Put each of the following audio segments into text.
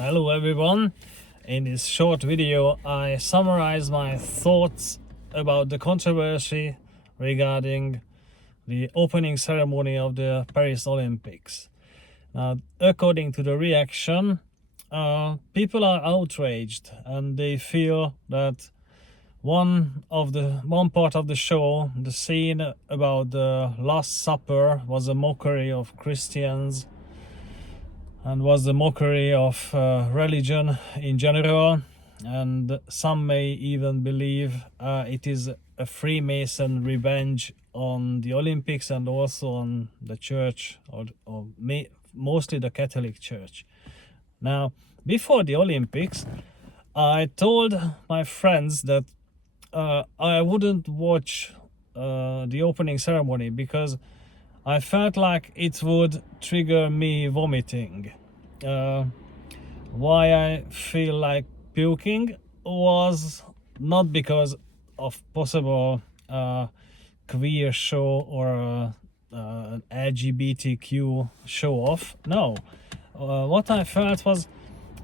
Hello everyone. In this short video I summarize my thoughts about the controversy regarding the opening ceremony of the Paris Olympics. Now, according to the reaction, people are outraged and they feel that one part of the show, the scene about the Last Supper, was a mockery of Christians and was the mockery of religion in general, and some may even believe it is a Freemason revenge on the Olympics and also on the church, or mostly the Catholic Church. Now, before the Olympics, I told my friends that I wouldn't watch the opening ceremony because I felt like it would trigger me vomiting. Why I feel like puking was not because of possible queer show or an LGBTQ show off. No, what I felt was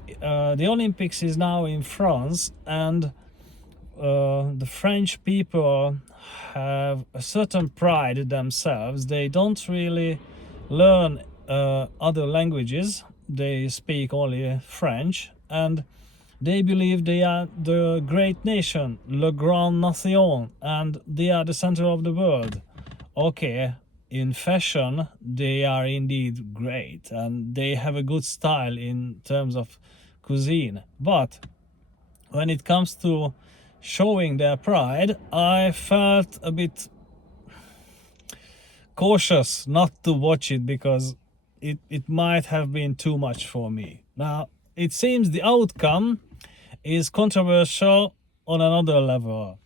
the Olympics is now in France, and the French people have a certain pride themselves. They don't really learn other languages. They speak only French, and they believe they are the great nation, le grand nation, and they are the center of the world. Okay, in fashion they are indeed great and they have a good style in terms of cuisine, but when it comes to showing their pride, I felt a bit cautious not to watch it because it might have been too much for me. Now, it seems the outcome is controversial on another level.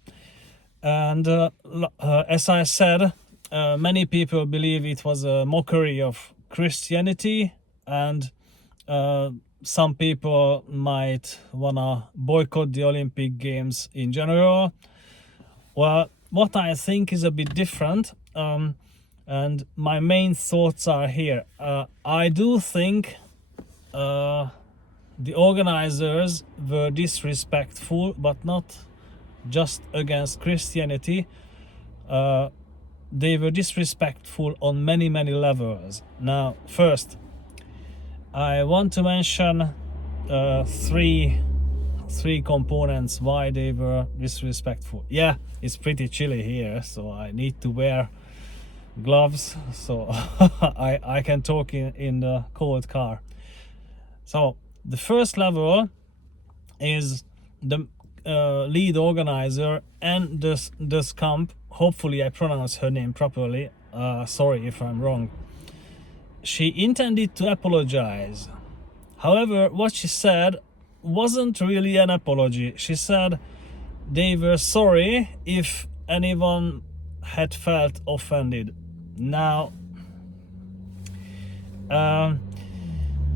And as I said, many people believe it was a mockery of Christianity, and some people might wanna boycott the Olympic Games in general. Well, what I think is a bit different, and my main thoughts are here. I do think the organizers were disrespectful, but not just against Christianity. They were disrespectful on many levels. Now, first, I want to mention three components why they were disrespectful. Yeah, it's pretty chilly here, so I need to wear gloves so I can talk in the cold car. So the first level is the lead organizer and the scamp. Hopefully I pronounce her name properly. Sorry if I'm wrong. She intended to apologize. However, what she said wasn't really an apology. She said they were sorry if anyone had felt offended. Now,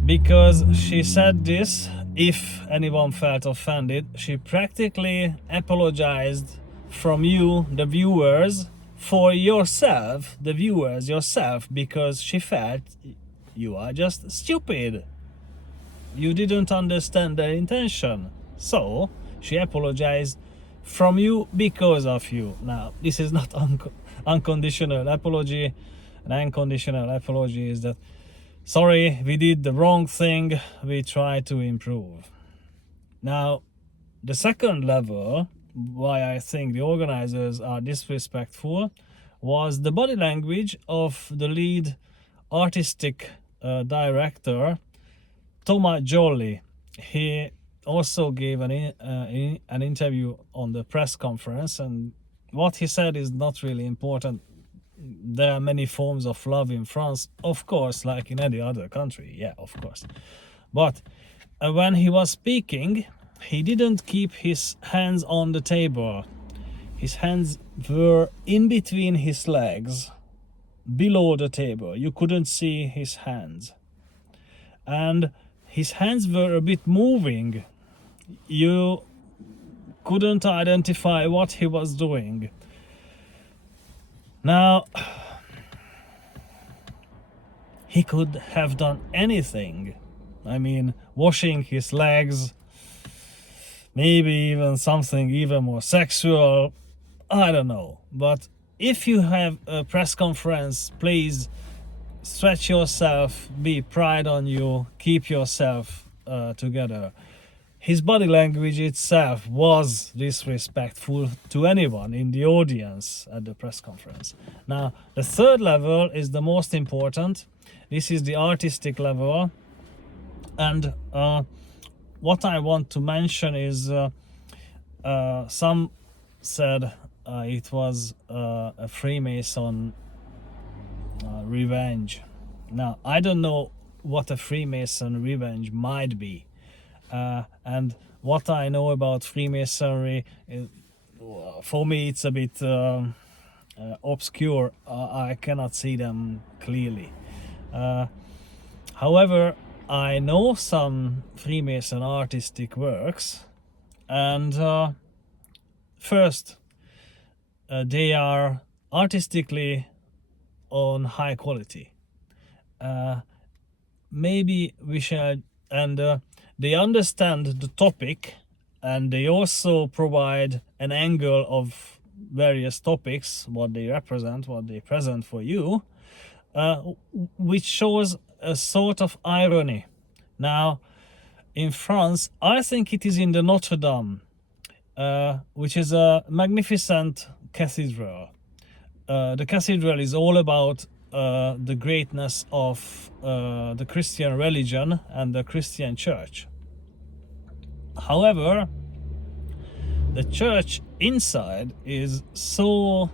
because she said this, if anyone felt offended, she practically apologized from you, the viewers, for yourself, the viewers yourself, because she felt you are just stupid. You didn't understand their intention. So she apologized from you because of you. Now, this is not unconditional apology. An unconditional apology is that, sorry, we did the wrong thing, we try to improve. Now, the second level, why I think the organizers are disrespectful, was the body language of the lead artistic director, Thomas Joly. He also gave an interview on the press conference, and what he said is not really important. There are many forms of love in France, of course, like in any other country, yeah, of course. But when he was speaking, he didn't keep his hands on the table. His hands were in between his legs, below the table. You couldn't see his hands. And his hands were a bit moving. You couldn't identify what he was doing. Now, he could have done anything I mean, washing his legs, maybe even something even more sexual. I don't know. But if you have a press conference, please stretch yourself, be pride on you, keep yourself together. His body language itself was disrespectful to anyone in the audience at the press conference. Now, the third level is the most important. This is the artistic level. And what I want to mention is some said it was a Freemason revenge. Now, I don't know what a Freemason revenge might be. And what I know about Freemasonry, for me, it's a bit obscure. I cannot see them clearly. However, I know some Freemason artistic works, and first, they are artistically on high quality. Maybe we shall, and they understand the topic, and they also provide an angle of various topics, what they represent, what they present for you, which shows a sort of irony. Now, in France, I think it is in the Notre Dame, which is a magnificent cathedral. The cathedral is all about the greatness of the Christian religion and the Christian church. However, the church inside is so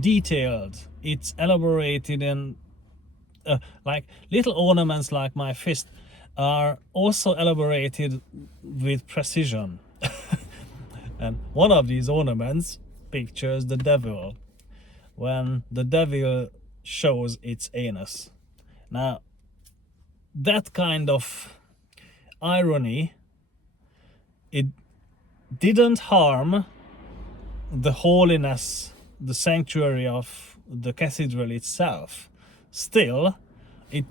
detailed. It's elaborated, and like little ornaments like my fist are also elaborated with precision. And one of these ornaments pictures the devil when the devil shows its anus. Now, that kind of irony, it didn't harm the holiness, the sanctuary of the cathedral itself. Still, it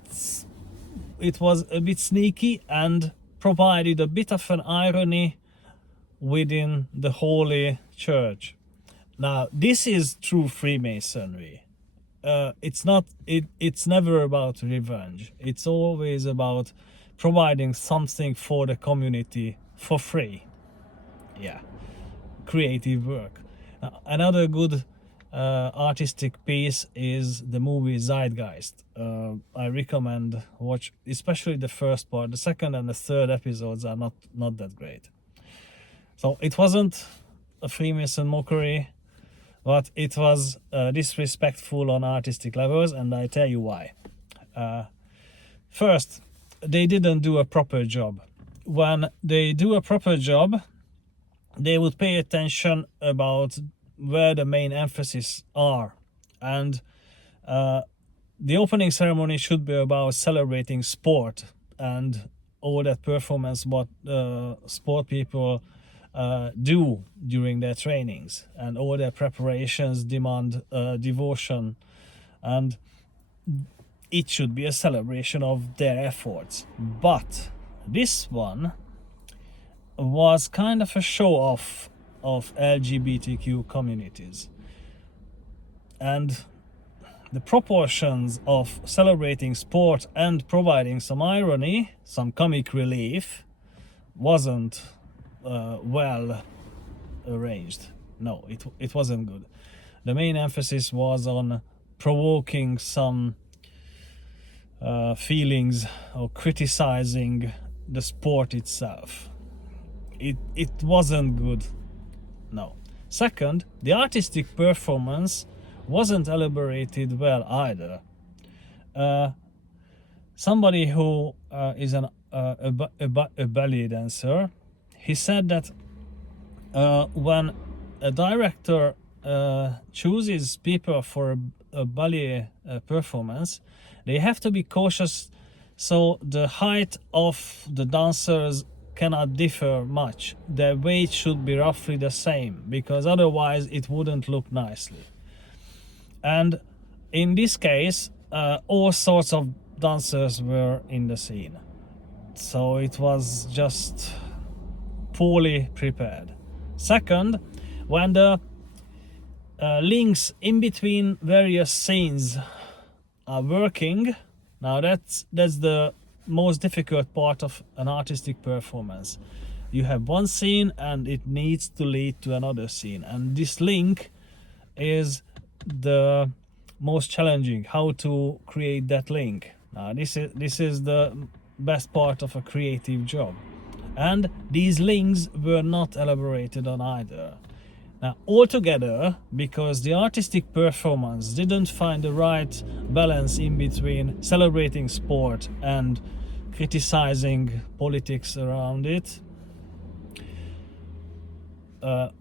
was a bit sneaky and provided a bit of an irony within the holy church. Now, this is true Freemasonry. It's never about revenge. It's always about providing something for the community for free. Yeah, creative work. Another good artistic piece is the movie Zeitgeist. I recommend watch, especially the first part. The second and the third episodes are not that great. So it wasn't a Freemason mockery, but it was disrespectful on artistic levels, and I tell you why. First, they didn't do a proper job. When they do a proper job, they would pay attention about where the main emphasis are. And the opening ceremony should be about celebrating sport and all that performance what sport people do during their trainings, and all their preparations demand devotion, and it should be a celebration of their efforts. But this one was kind of a show off of LGBTQ communities, and the proportions of celebrating sport and providing some irony, some comic relief, wasn't well arranged. No, it wasn't good. The main emphasis was on provoking some feelings or criticizing the sport itself. It wasn't good. No. Second, the artistic performance wasn't elaborated well either. Somebody who is a ballet dancer, he said that when a director chooses people for a ballet performance, they have to be cautious so the height of the dancers cannot differ much. Their weight should be roughly the same, because otherwise it wouldn't look nicely. And in this case, all sorts of dancers were in the scene. So it was just poorly prepared. Second, when the links in between various scenes are working, now that's the most difficult part of an artistic performance. You have one scene and it needs to lead to another scene, and this link is the most challenging, how to create that link. Now this is the best part of a creative job, and these links were not elaborated on either. Now altogether, because the artistic performance didn't find the right balance in between celebrating sport and criticizing politics around it,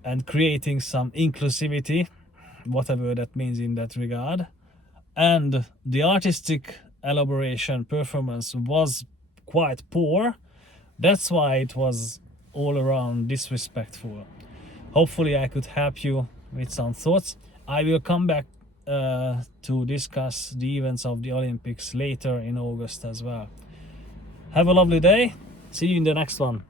and creating some inclusivity, whatever that means in that regard, and the artistic elaboration performance was quite poor, that's why it was all around disrespectful. Hopefully I could help you with some thoughts. I will come back to discuss the events of the Olympics later in August as well. Have a lovely day. See you in the next one.